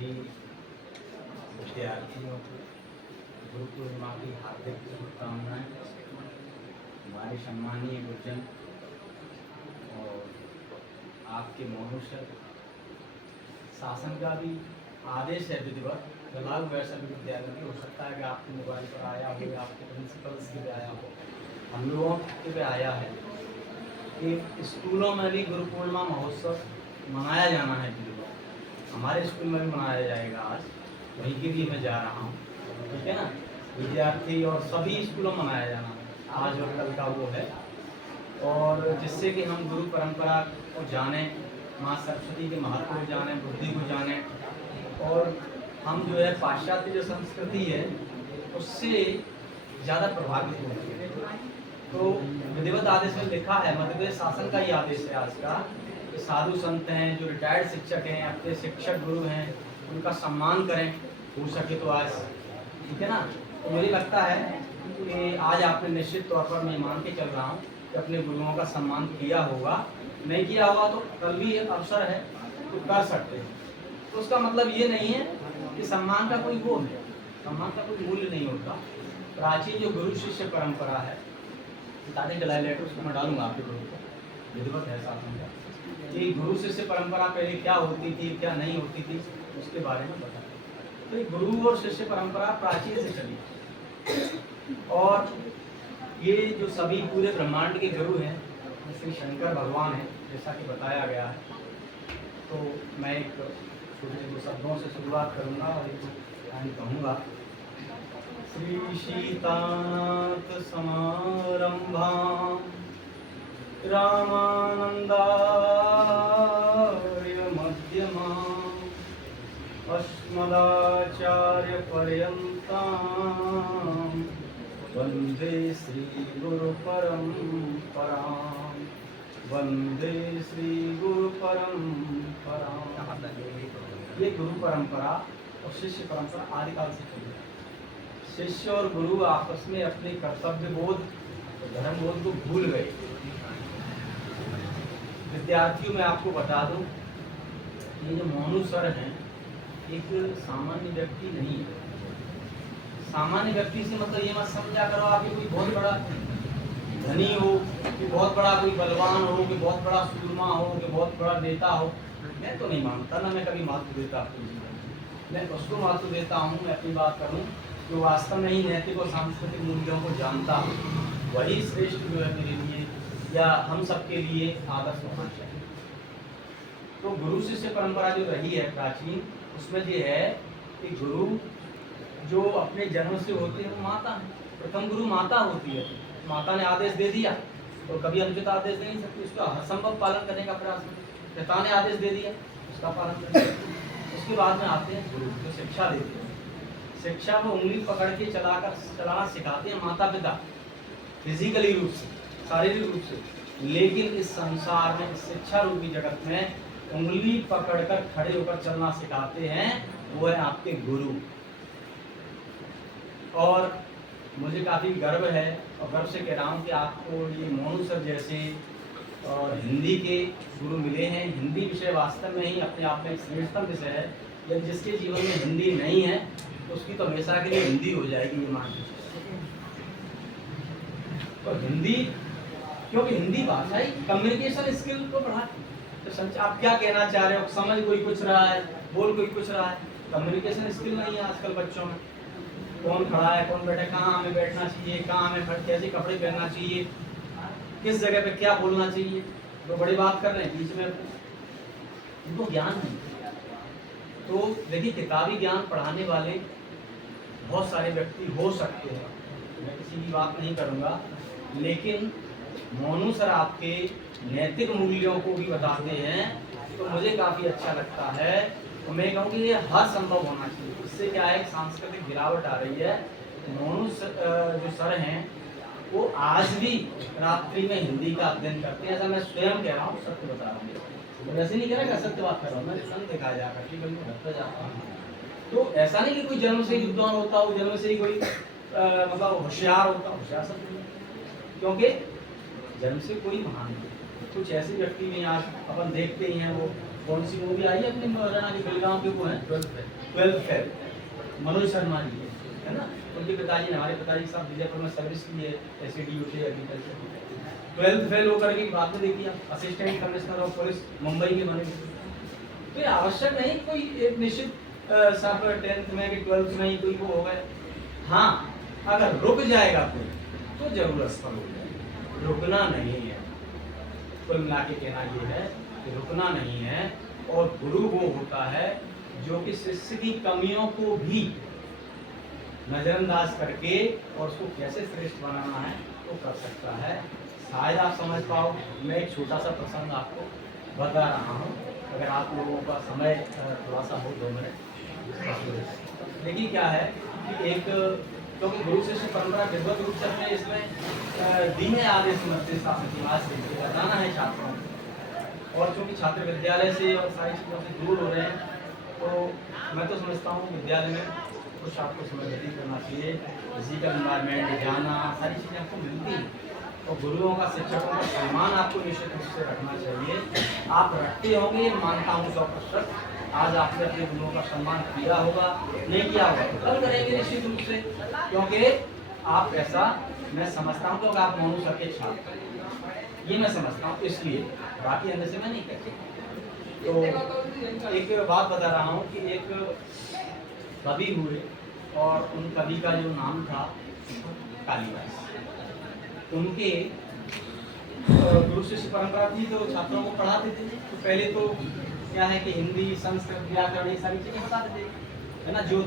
सभी विद्यार्थियों को गुरु पूर्णिमा की हार्दिक शुभकामनाएं। हमारे सम्मानीय गुरुजन और आपके मनुष्य शासन का भी आदेश है विधिवत लागू वैसा विद्यालय में हो सकता है कि आपके मोबाइल पर आया हो या आपके प्रिंसिपल्स के पे आया हो, हम लोगों के पे आया है कि स्कूलों में भी गुरु पूर्णिमा महोत्सव मनाया जाना है विधिवत। हमारे स्कूल में भी मनाया जाएगा आज, वहीं के लिए मैं जा रहा हूँ, ठीक है ना। विद्यार्थी और सभी स्कूलों में मनाया जाना है आज और कल का वो है, और जिससे कि हम गुरु परंपरा को जानें, माँ सरस्वती के महत्व को जानें, बुद्धि को जानें, और हम जो है पाश्चात्य जो संस्कृति है उससे ज़्यादा प्रभावित होंगे। तो विधिवत आदेश में लिखा है, मध्य प्रदेश शासन का ही आदेश है आज का, कि साधु संत हैं, जो रिटायर्ड शिक्षक हैं, अपने शिक्षक गुरु हैं, उनका सम्मान करें हो सके तो आज, ठीक है ना। तो मुझे लगता है कि आज आपने निश्चित तौर पर, मैं मान के चल रहा हूँ कि अपने गुरुओं का सम्मान किया होगा। नहीं किया होगा तो कल भी अवसर है तो कर सकते हैं। तो उसका मतलब ये नहीं है कि सम्मान का कोई वो है, सम्मान का कोई मूल्य नहीं होता। प्राचीन जो गुरु शिष्य परंपरा है, तारीख डलाई लेटर उसको मैं डालूंगा आपके गुरु को, विधिवत है शासन का, कि गुरु शिष्य परंपरा पहले क्या होती थी क्या नहीं होती थी उसके बारे में बताया। तो ये गुरु और शिष्य परंपरा प्राचीन से चली, और ये जो सभी पूरे ब्रह्मांड के गुरु हैं श्री शंकर भगवान हैं, जैसा कि बताया गया है। तो मैं एक छोटे शब्दों से शुरुआत करूंगा और एक कहानी कहूँगा। श्री सीतानाथ समारंभा रामानंदार्य मध्यमा अस्मदाचार्य पर्यंता वंदे श्री गुरु परंपरा, वंदे श्री गुरु परंपरा। ये गुरु परंपरा और शिष्य परंपरा आदिकाल से चली है। शिष्य और गुरु आपस में अपने कर्तव्य बोध, धर्म बोध को भूल गए। विद्यार्थियों में आपको बता दूं, ये जो मोनू सर हैं एक सामान्य व्यक्ति नहीं है। सामान्य व्यक्ति से मतलब ये मत समझा करो आप कोई बहुत बड़ा धनी हो, कि बहुत बड़ा कोई बलवान हो, कि बहुत बड़ा सूरमा हो, कि बहुत बड़ा नेता हो। मैं तो नहीं मानता, ना मैं कभी महत्व देता अपने जीवन में। मैं उसको महत्व देता हूँ, मैं अपनी बात करूँ, जो वास्तव में ही नैतिक और सांस्कृतिक मूल्यों को जानता हो, वही श्रेष्ठ जो है मेरे लिए या हम सबके लिए आदर्श होना चाहिए। तो गुरु शिष्य परंपरा जो रही है प्राचीन, उसमें ये है कि गुरु जो अपने जन्म से होते हैं वो माता है। प्रथम गुरु माता होती है। माता ने आदेश दे दिया और कभी अनुचित आदेश दे नहीं सकती, उसका हरसंभव पालन करने का प्रयास करें। पिता ने आदेश दे दिया, उसका पालन करें। उसके बाद में आते हैं गुरु, जो शिक्षा देते हैं। शिक्षा में उंगली पकड़ के चलाना सिखाते हैं माता पिता, फिजिकली रूप से, शारीरिक रूप से। लेकिन इस संसार में, इस शिक्षा रूपी जगत में उंगली पकड़कर खड़े होकर चलना सिखाते हैं वो है आपके गुरु। और मुझे काफ़ी गर्व है और गर्व से कह रहा हूँ कि आपको ये मोनू सर जैसे और हिंदी के गुरु मिले हैं। हिंदी विषय वास्तव में ही अपने आप में एक श्रेष्ठतम विषय है। यदि जिसके जीवन में हिंदी नहीं है तो उसकी तो हमेशा के लिए हिंदी हो जाएगी, ये मान लीजिए। तो हिंदी, क्योंकि हिंदी भाषा ही कम्युनिकेशन स्किल को बढ़ाती है। तो आप क्या कहना चाह रहे हो, समझ कोई कुछ रहा है, बोल कोई कुछ रहा है, कम्युनिकेशन स्किल नहीं है आजकल बच्चों में। कौन खड़ा है, कौन बैठा है, कहाँ हमें बैठना चाहिए, कहाँ हमें कैसे कपड़े पहनना चाहिए, किस जगह पे क्या बोलना चाहिए। तो बड़ी बात कर रहे हैं, बीच में उनको ज्ञान नहीं। तो देखिए, किताबी ज्ञान पढ़ाने वाले बहुत सारे व्यक्ति हो सकते हैं, मैं किसी की बात नहीं करूँगा, लेकिन मोनू सर आपके नैतिक मूल्यों को भी बताते हैं, तो मुझे काफ़ी अच्छा लगता है। तो मैं कहूँ कि ये हर संभव होना चाहिए। इससे क्या है, सांस्कृतिक गिरावट आ रही है। मोनू जो सर हैं वो आज भी रात्रि में हिंदी का अध्ययन करते हैं। ऐसा मैं स्वयं कह रहा हूँ, सत्य बता रहा हूँ, तो वैसे नहीं कह रहा कि असत्य बात कर रहा हूँ, मैं सन दिखाया जाकर ठीक है, घटता जाता हूँ। तो ऐसा नहीं कि कोई जन्म से ही विद्वान होता हो, जन्म से ही कोई मतलब होशियार होता, होशियार सब नहीं, क्योंकि जन्म से कोई महान नहीं। कुछ ऐसे व्यक्ति में आज अपन देखते ही हैं, वो कौन सी मूवी आई है अपनी राणा की बेलगांव के वो हैं 12th फेल मनोज शर्मा जी है ना, उनके पिताजी ने, हमारे पिताजी साहब विजयपुर में सर्विस की है, एसडी होती है एग्रीकल्चर। 12th फेल होकर के बाद में देखिए assistant commissioner of police Mumbai के बने। तो ये आवश्यक नहीं कोई एक निश्चित सब 10th में कि 12th में ही कोई वो हो गए। हाँ, अगर रुक जाएगा कोई तो जरूर असफल हो जाएगा, रुकना नहीं है। कुल मिला के कहना ये है कि रुकना नहीं है। और गुरु वो होता है जो कि शिष्य की कमियों को भी नजरअंदाज करके और उसको कैसे श्रेष्ठ बनाना है वो कर सकता है। शायद आप समझ पाओ। मैं एक छोटा सा प्रसंग आपको बता रहा हूँ, अगर आप लोगों का समय थोड़ा सा हो 2 मिनट। देखिए क्या है कि एक क्योंकि गुरु शिष्य परंपरा विद्वत रूप से अपने इसमें दीने आदेश मध्य स्थापित आज से बताना है छात्रों को। और चूँकि छात्र विद्यालय से और सारी चीज़ों से दूर हो रहे हैं, तो मैं तो समझता हूँ विद्यालय में कुछ आपको समय व्यतीत करना चाहिए। फिजिकल इन्वायरमेंट, जाना, सारी चीज़ें आपको मिलती हैं। और गुरुओं का, शिक्षकों का सम्मान आपको निश्चित रूप से रखना चाहिए। आप रखते होंगे ये मानता हूँ 100%। आज आपने अपने गुरुओं का सम्मान किया होगा, नहीं किया होगा तो कल करेंगे निश्चित रूप से, क्योंकि आप ऐसा मैं समझता हूँ क्योंकि आप मोनू सर के छात्र, ये मैं समझता हूँ, इसलिए बाकी अंदर से मैं नहीं कहती। तो एक बात बता रहा हूँ कि एक कवि हुए और उन कवि का जो नाम था कालिदास। उनके गुरु शिष्य परंपरा थी तो छात्रों को पढ़ाते थे। तो पहले तो क्या है कि हिंदी, संस्कृत, व्याकरण ये सारी चीजें बताते थे, है ना, जो